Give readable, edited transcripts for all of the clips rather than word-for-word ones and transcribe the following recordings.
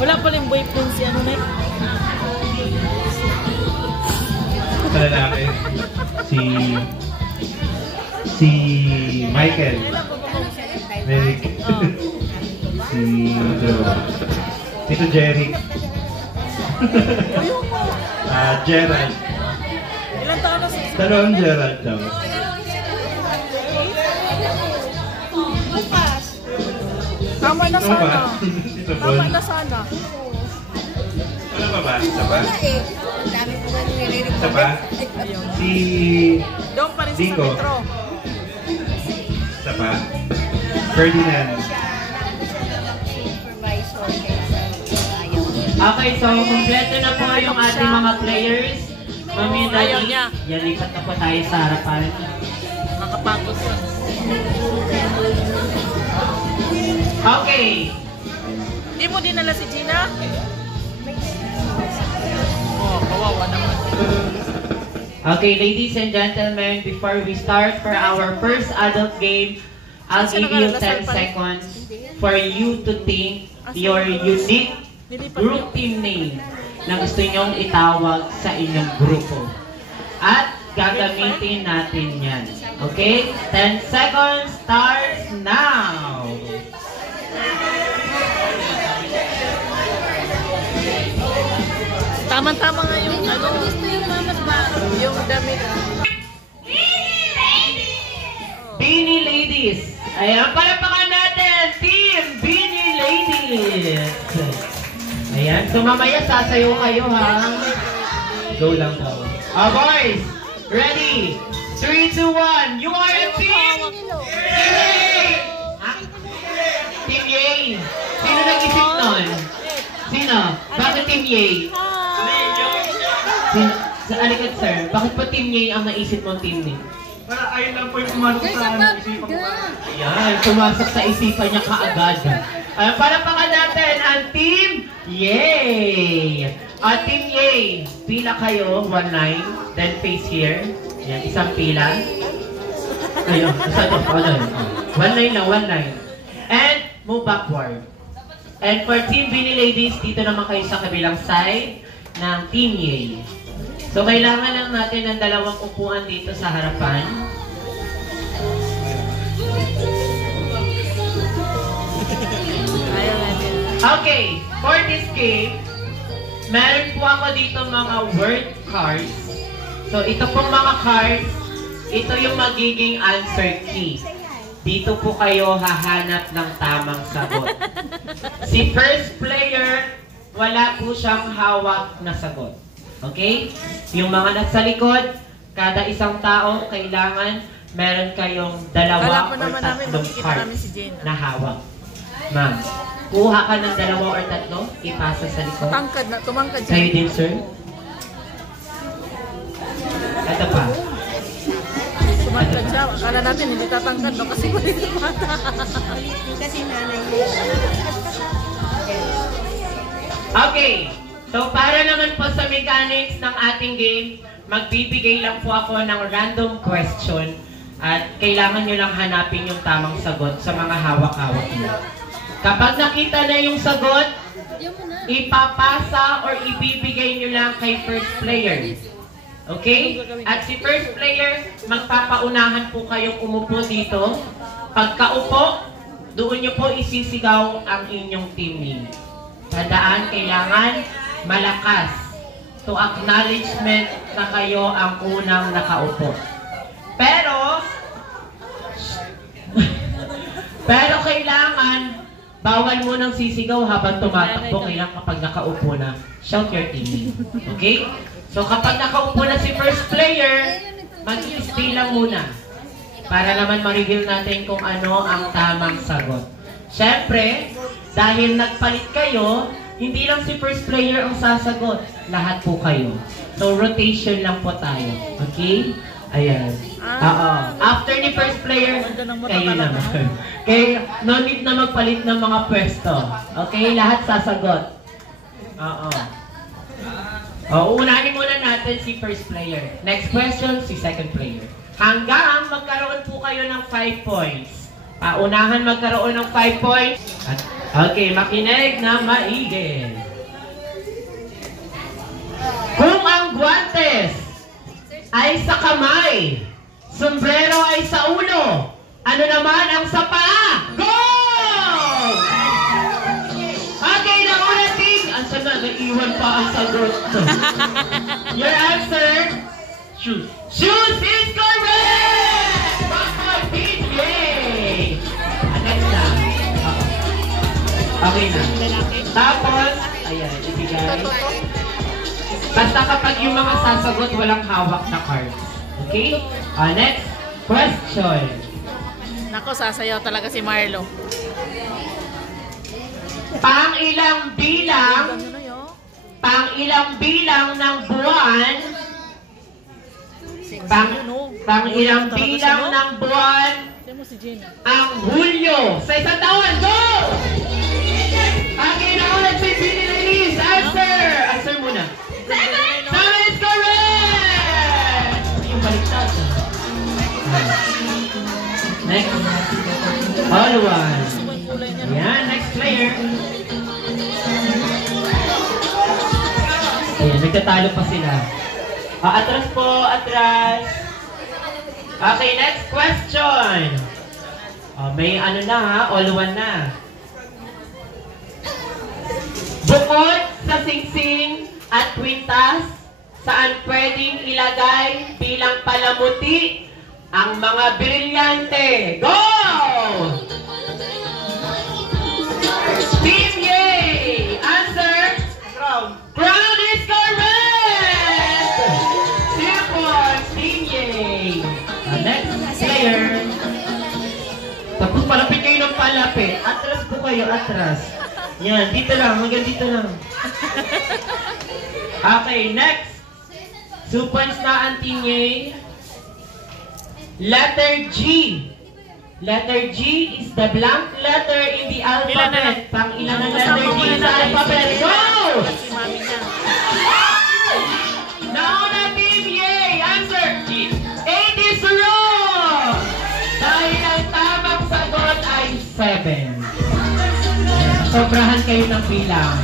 Wala pa rin boyfriend si ano na eh. Sa lalaki. Si Michael. Merrick. Tito Jerry. Gerald. Ilang taon na si... Dalawang Gerald daw. Tama na sana. Tama na sana. Ano pa ba? Isa pa? Dami ko na nire-record. Isa pa? Si... Doon pa rin sa Dico. metro. Isa pa? Ferdinand. Okay, so kompleto na po yung ating mga players. Mami and Ayaw Daddy, niya. yan, lipat na po tayo sa harapan. Nakapagod yun. Okay. Di mo dinala si Gina? Oh, kawawa naman. Okay, ladies and gentlemen, before we start for our first adult game, I'll give you 10 seconds for you to think your unique group team name na gusto nyong itawag sa inyong grupo. At gagamitin natin yan. Okay? 10 seconds starts now! Tama-tama nga yung ano. Gusto yung mamas ba? Yung damit. Beanie Ladies! Ayan, palapakan natin! Team Beanie Ladies! Ayan, so mamaya sasayo kayo ha. Go lang daw. Boys! Ready? 3, 2, 1! You are a team! Team Yay! Ha? Team Yay! Sino nag-isip nun? Sino? Bakit Team Yay? Alikad sir, bakit pa Team Yay ang naisip mong team name? Para ayun lang po yung pumasok sa isipan ko. Ayan, pumasok sa isipan niya kaagad. Palapakan natin ang Team Yay! Team Yay, pila kayo, one line, then face here. Yan, isang pila. Ayun, one line lang, one line. And move backward. And for Team Beanie Ladies, dito naman kayo sa kabilang side ng Team Yay. So, kailangan lang natin ng dalawang upuan dito sa harapan. Okay, for this game, meron po ako dito mga word cards. So, ito pong mga cards, ito yung magiging answer key. Dito po kayo hahanap ng tamang sagot. Si first player, wala po siyang hawak na sagot. Okay? Yung mga nasa likod, kada isang tao, kailangan meron kayong dalawa or tatlong cards na hawak. Ma'am, kuha ka ng dalawa or tatlo, ipasa sa likod. Tumangkad siya. Kayo din, sir? Ito pa. Tumangkad siya. Akala natin hindi tatangkad, no? Kasi mali yung mata. Kasi nanay niya. Okay. So, para naman po sa mechanics ng ating game, magbibigay lang po ako ng random question at kailangan nyo lang hanapin yung tamang sagot sa mga hawak-hawak nyo. Kapag nakita na yung sagot, ipapasa or ibibigay nyo lang kay first player. Okay? At si first player, magpapaunahan po kayong umupo dito. Pagkaupo, doon nyo po isisigaw ang inyong team name. Tandaan, kailangan malakas to acknowledgement na kayo ang unang nakaupo. Pero kailangan bawal mo nang sisigaw habang tumatakbo. Kailangan kapag nakaupo na, shout your team. Okay? So kapag nakaupo na si first player, mag-stay lang muna para naman ma-reveal natin kung ano ang tamang sagot. Siyempre, dahil nagpalit kayo, hindi lang si first player ang sasagot. Lahat po kayo. So, rotation lang po tayo. Okay? Ayan. After ni first player, kayo naman. Okay? No need na magpalit ng mga pwesto. Okay? Lahat sasagot. Uunahin muna natin si first player. Next question, si second player. Hanggang magkaroon po kayo ng 5 points. Unahan magkaroon ng 5 points. At Okay, makinig na maigi. Kung ang guantes ay sa kamay, sombrero ay sa ulo, ano naman ang sa paa? Go! Okay, nauna team. Asan na? Naiwan pa ang sagot. Your answer? Shoes. Shoes is correct! Bakit? Yay! Next na. Okay na. Tapos, ayan, ibigay. Basta kapag yung mga sasagot, walang hawak na cards. Okay? Next question. Nako, sasayaw talaga si Marlo. Pang-ilang bilang ng buwan, pang-ilang bilang ng buwan Tiyan mo si Gina. ang Hulyo sa isang taon. Go! Okay, now let's say Ladies. Answer! Answer muna. 7 is correct! Yung baliktad. Next. All one. Gusto ko yung kulay niya. Yan, next player. Ayan, nagtatalo pa sila. Atras po, atras. Okay, next question. May ano na ha, all one na. Bukod sa singsing at kwintas, saan pwedeng ilagay bilang palamuti ang mga brilyante? Go! Team Yay! Answer? Crown. Crown is correct! 2 points, Team Yay! Next player. Tapos palapit kayo ng palapit. Atras po kayo, atras. Yan, dito lang, hanggang dito lang. Okay, next. 2 points na ang Team Yay. Letter G. Letter G is the blank letter in the alphabet. Pang ilan ang letter G sa alphabet? Go! Si mami niya. Nauna Team Yay! Answer! 8 is wrong! Dahil ang tamang sagot ay 7. Sobrahan kayo ng bilang.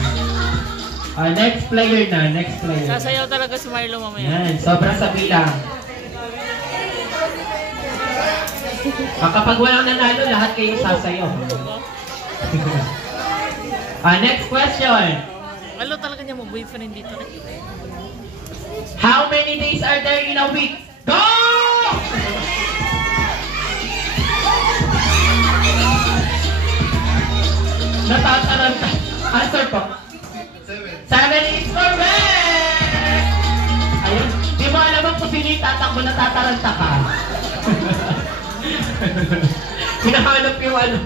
Next player na, next player. Sasayaw talaga si Marlo mamaya. Yan, sobra sa bilang. Kapag walang nanalo, lahat kayo sasayaw. Next question. Marlo talaga niya mo boyfriend dito. How many days are there in a week? Go! Natataranta. Answer po. 7 is correct! Ayun. Di mo alam kung sino yung tatakbo na tataranta ka. Pinahanap yung ano.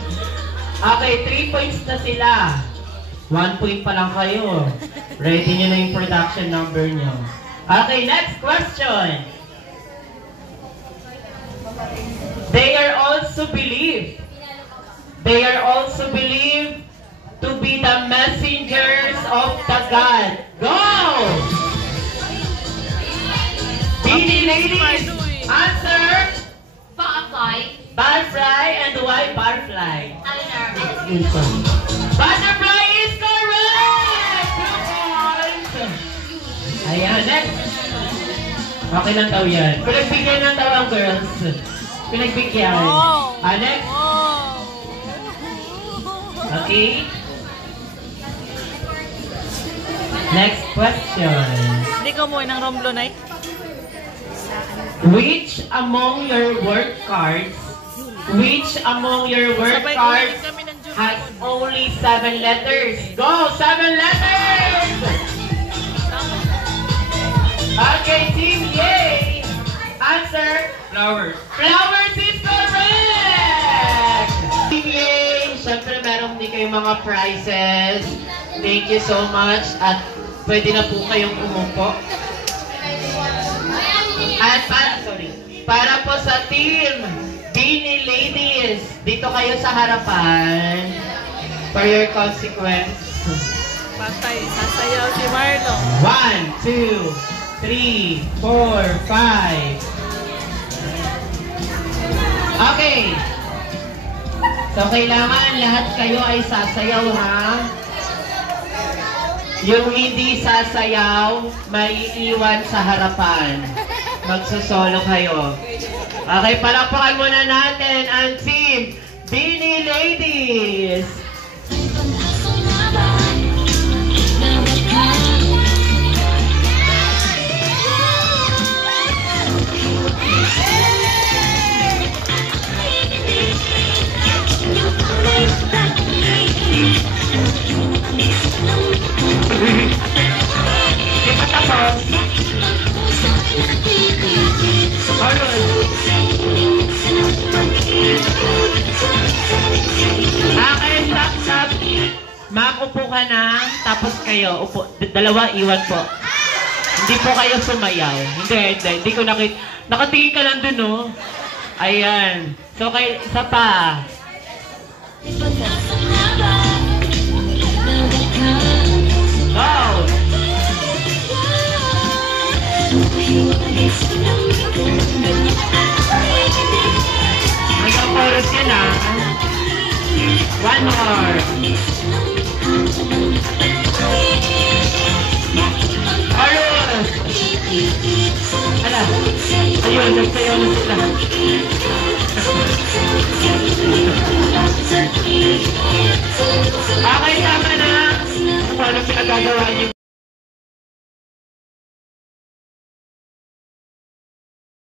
Okay, 3 points na sila. 1 point pa lang kayo. Ready nyo na yung production number nyo. Okay, next question. They are also believed to be the messengers of the God. Go! Beanie Ladies, answer! Butterfly, and why butterfly? Butterfly is correct! 2 points! Ayan, next. Okay lang daw yan. Pinagbigyan ng daw ang girls. Pinagbigyan. Next. Okay. Next question. Hindi ko mo ng Romblon ay. Which among your work cards has only 7 letters? Go! 7 letters! Okay, Team Yay! Answer? Flowers. Flowers is correct! Team Yay! Siyempre meron din kayong mga prizes. Thank you so much. At pwede na po kayong umupo. At para po sa team Beanie Ladies, dito kayo sa harapan for your consequence. Patay, sasayaw si Marlo. 1, 2, 3, 4, 5. Okay. So, kailangan lahat kayo ay sasayaw, ha? Yung hindi sasayaw, may iwan sa harapan. Magsosolo kayo. Okay, palakpakan muna natin ang team Beanie Ladies. Di pa tapos? Okay, stop. Makupo ka na, tapos kayo, upo, dalawa, iwan po. Hindi po kayo sumayaw. Hindi ko nakatingin ka lang dun, no? Ayan. So, kayo, isa pa. Go! Hanggang chorus yan, ha? One more. Chorus! Ala, ayun, nagsayaw na sila. Okay, tama na. Ano pinagagawa niyo?